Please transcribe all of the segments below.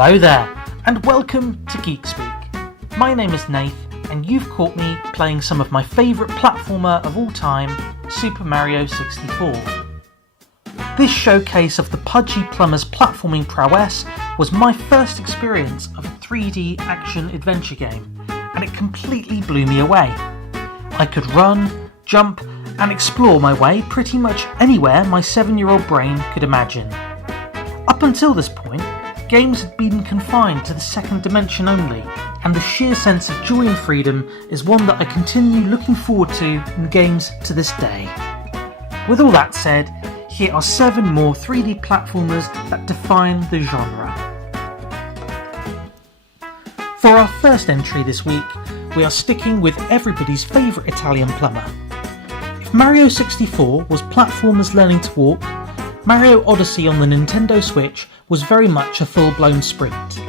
Hello there, and welcome to Geek Speak. My name is Nath, and you've caught me playing some of my favourite platformer of all time, Super Mario 64. This showcase of the pudgy plumber's platforming prowess was my first experience of a 3D action-adventure game, and it completely blew me away. I could run, jump, and explore my way pretty much anywhere my 7-year-old brain could imagine. Up until this point, games had been confined to the second dimension only, and the sheer sense of joy and freedom is one that I continue looking forward to in games to this day. With all that said, here are 7 more 3D platformers that define the genre. For our first entry this week, we are sticking with everybody's favourite Italian plumber. If Mario 64 was platformers learning to walk, Mario Odyssey on the Nintendo Switch was very much a full-blown sprint.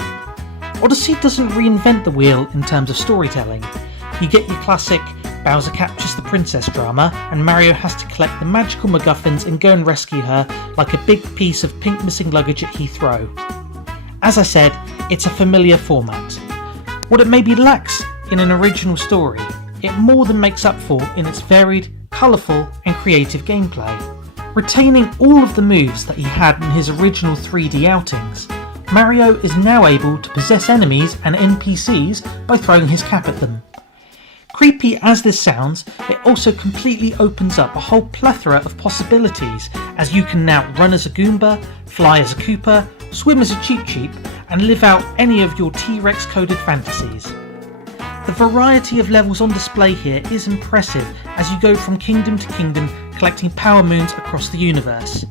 Odyssey doesn't reinvent the wheel in terms of storytelling. You get your classic Bowser captures the princess drama and Mario has to collect the magical MacGuffins and go and rescue her like a big piece of pink missing luggage at Heathrow. As I said, it's a familiar format. What it maybe lacks in an original story, it more than makes up for in its varied, colourful and creative gameplay. Retaining all of the moves that he had in his original 3D outings, Mario is now able to possess enemies and NPCs by throwing his cap at them. Creepy as this sounds, it also completely opens up a whole plethora of possibilities, as you can now run as a Goomba, fly as a Koopa, swim as a Cheep Cheep, and live out any of your T-Rex coded fantasies. The variety of levels on display here is impressive as you go from kingdom to kingdom collecting power moons across the universe.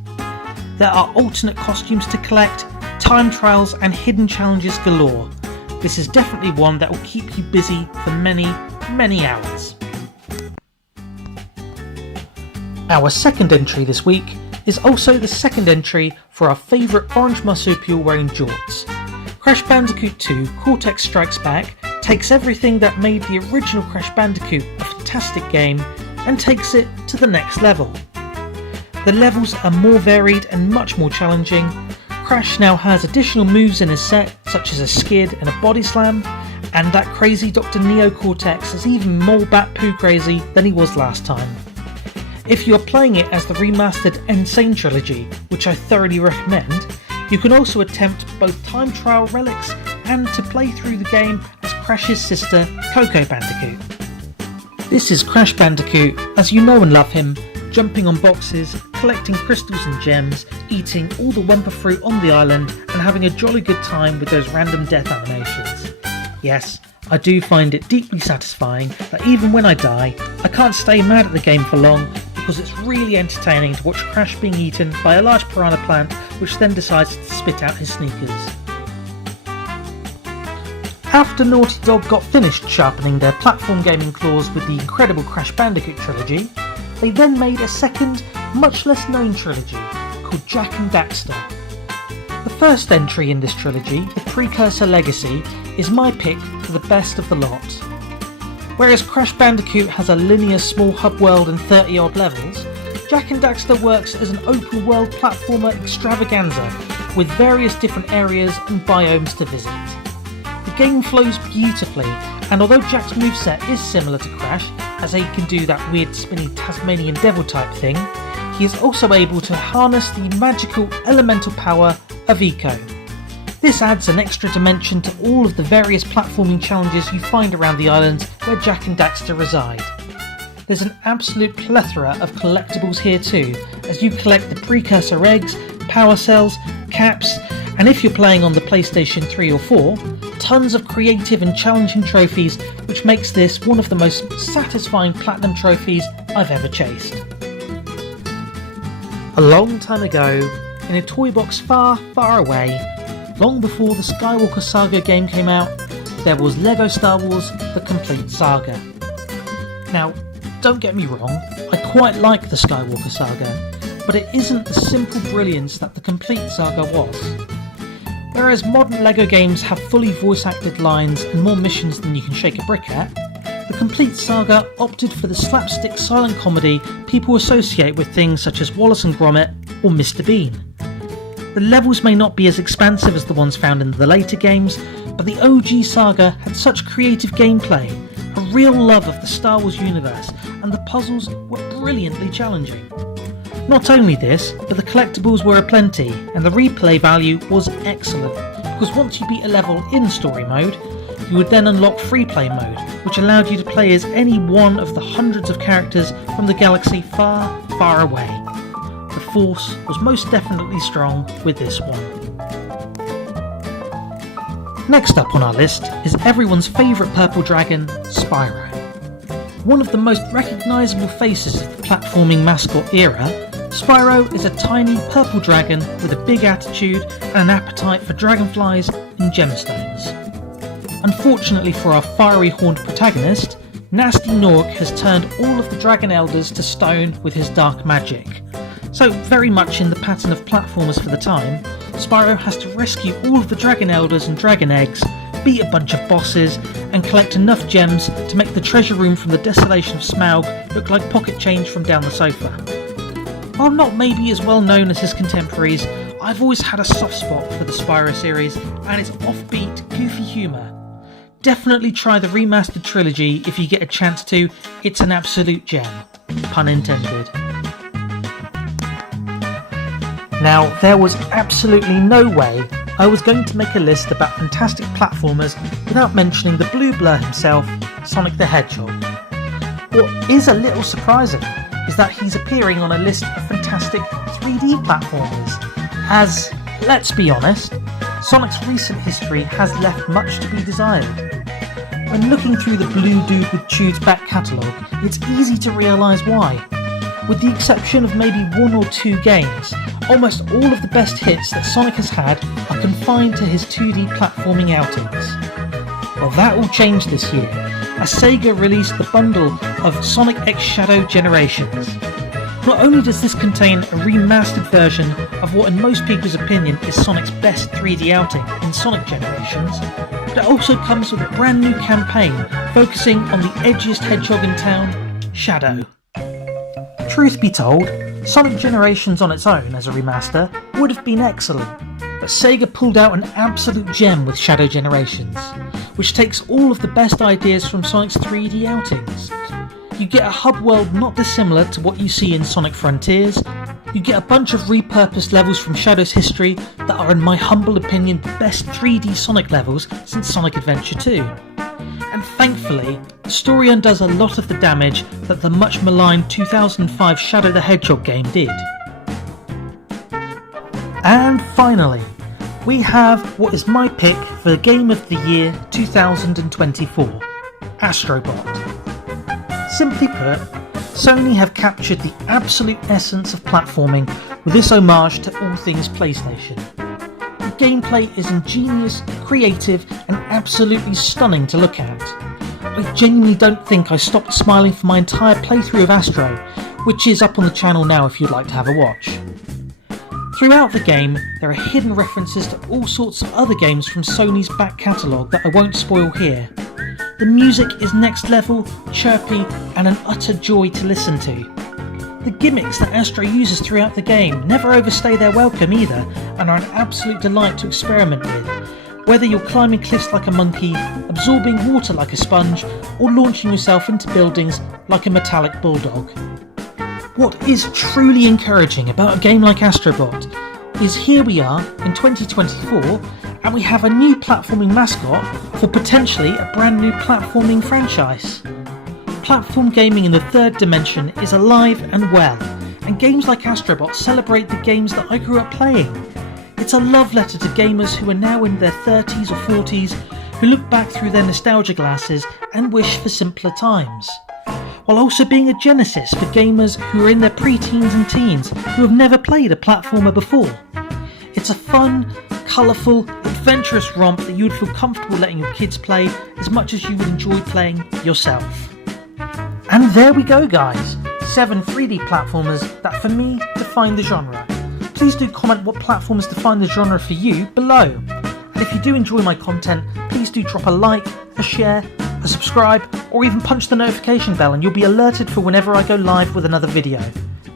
There are alternate costumes to collect, time trials and hidden challenges galore. This is definitely one that will keep you busy for many hours. Our second entry this week is also the second entry for our favourite orange marsupial wearing jorts. Crash Bandicoot 2 Cortex Strikes Back takes everything that made the original Crash Bandicoot a fantastic game and takes it to the next level. The levels are more varied and much more challenging. Crash now has additional moves in his set, such as a skid and a body slam, and that crazy Dr. Neo Cortex is even more bat poo crazy than he was last time. If you are playing it as the remastered Insane Trilogy, which I thoroughly recommend, you can also attempt both time trial relics and to play through the game as Crash's sister, Coco Bandicoot. This is Crash Bandicoot, as you know and love him, jumping on boxes, collecting crystals and gems, eating all the Wumpa fruit on the island, and having a jolly good time with those random death animations. Yes, I do find it deeply satisfying that even when I die, I can't stay mad at the game for long, because it's really entertaining to watch Crash being eaten by a large piranha plant which then decides to spit out his sneakers. After Naughty Dog got finished sharpening their platform gaming claws with the incredible Crash Bandicoot trilogy, they then made a second, much less known trilogy called Jak and Daxter. The first entry in this trilogy, the precursor Legacy, is my pick for the best of the lot. Whereas Crash Bandicoot has a linear small hub world and 30 odd levels, Jak and Daxter works as an open world platformer extravaganza with various different areas and biomes to visit. The game flows beautifully, and although Jak's moveset is similar to Crash, as he can do that weird spinny Tasmanian devil type thing, he is also able to harness the magical elemental power of Eco. This adds an extra dimension to all of the various platforming challenges you find around the islands where Jak and Daxter reside. There's an absolute plethora of collectibles here too, as you collect the precursor eggs, power cells, caps, and if you're playing on the PlayStation 3 or 4, tons of creative and challenging trophies, which makes this one of the most satisfying platinum trophies I've ever chased. A long time ago, in a toy box far, far away, long before the Skywalker Saga game came out, there was LEGO Star Wars The Complete Saga. Now, don't get me wrong, I quite like the Skywalker Saga, but it isn't the simple brilliance that The Complete Saga was. Whereas modern LEGO games have fully voice-acted lines and more missions than you can shake a brick at, The Complete Saga opted for the slapstick silent comedy people associate with things such as Wallace and Gromit or Mr. Bean. The levels may not be as expansive as the ones found in the later games, but the OG saga had such creative gameplay, a real love of the Star Wars universe, and the puzzles were brilliantly challenging. Not only this, but the collectibles were aplenty, and the replay value was excellent, because once you beat a level in story mode, you would then unlock free play mode, which allowed you to play as any one of the hundreds of characters from the galaxy far, far away. The Force was most definitely strong with this one. Next up on our list is everyone's favourite purple dragon, Spyro. One of the most recognisable faces of the platforming mascot era, Spyro is a tiny purple dragon with a big attitude and an appetite for dragonflies and gemstones. Unfortunately for our fiery horned protagonist, Nasty Nork has turned all of the dragon elders to stone with his dark magic. So very much in the pattern of platformers for the time, Spyro has to rescue all of the dragon elders and dragon eggs, beat a bunch of bosses, and collect enough gems to make the treasure room from the Desolation of Smaug look like pocket change from down the sofa. While not maybe as well known as his contemporaries, I've always had a soft spot for the Spyro series and its offbeat, goofy humour. Definitely try the remastered trilogy if you get a chance to, it's an absolute gem. Pun intended. Now, there was absolutely no way I was going to make a list about fantastic platformers without mentioning the blue blur himself, Sonic the Hedgehog. What is a little surprising is that he's appearing on a list of fantastic 3D platformers, as, let's be honest, Sonic's recent history has left much to be desired. When looking through the Blue Dude with Tude's back catalogue, it's easy to realise why. With the exception of maybe one or two games, almost all of the best hits that Sonic has had are confined to his 2D platforming outings. Well, that all changed this year, as Sega released the bundle of Sonic X Shadow Generations. Not only does this contain a remastered version of what in most people's opinion is Sonic's best 3D outing in Sonic Generations, but it also comes with a brand new campaign focusing on the edgiest hedgehog in town, Shadow. Truth be told, Sonic Generations on its own as a remaster would have been excellent, but Sega pulled out an absolute gem with Shadow Generations, which takes all of the best ideas from Sonic's 3D outings. You get a hub world not dissimilar to what you see in Sonic Frontiers, you get a bunch of repurposed levels from Shadow's history that are in my humble opinion the best 3D Sonic levels since Sonic Adventure 2. And thankfully, the story undoes a lot of the damage that the much maligned 2005 Shadow the Hedgehog game did. And finally, we have what is my pick for the Game of the Year 2024, Astrobot. Simply put, Sony have captured the absolute essence of platforming with this homage to all things PlayStation. The gameplay is ingenious, creative, and absolutely stunning to look at. I genuinely don't think I stopped smiling for my entire playthrough of Astro, which is up on the channel now if you'd like to have a watch. Throughout the game, there are hidden references to all sorts of other games from Sony's back catalogue that I won't spoil here. The music is next level, chirpy, and an utter joy to listen to. The gimmicks that Astro uses throughout the game never overstay their welcome either, and are an absolute delight to experiment with, whether you're climbing cliffs like a monkey, absorbing water like a sponge, or launching yourself into buildings like a metallic bulldog. What is truly encouraging about a game like Astrobot is here we are in 2024 and we have a new platforming mascot for potentially a brand new platforming franchise. Platform gaming in the third dimension is alive and well, and games like Astrobot celebrate the games that I grew up playing. It's a love letter to gamers who are now in their 30s or 40s, who look back through their nostalgia glasses and wish for simpler times, while also being a genesis for gamers who are in their pre-teens and teens who have never played a platformer before. It's a fun, colourful, adventurous romp that you would feel comfortable letting your kids play as much as you would enjoy playing yourself. And there we go guys, 7 3D platformers that for me define the genre. Please do comment what platforms define the genre for you below. And if you do enjoy my content, please do drop a like, a share, a subscribe, or even punch the notification bell and you'll be alerted for whenever I go live with another video.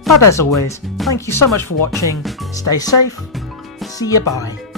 But as always, thank you so much for watching, stay safe, See you bye.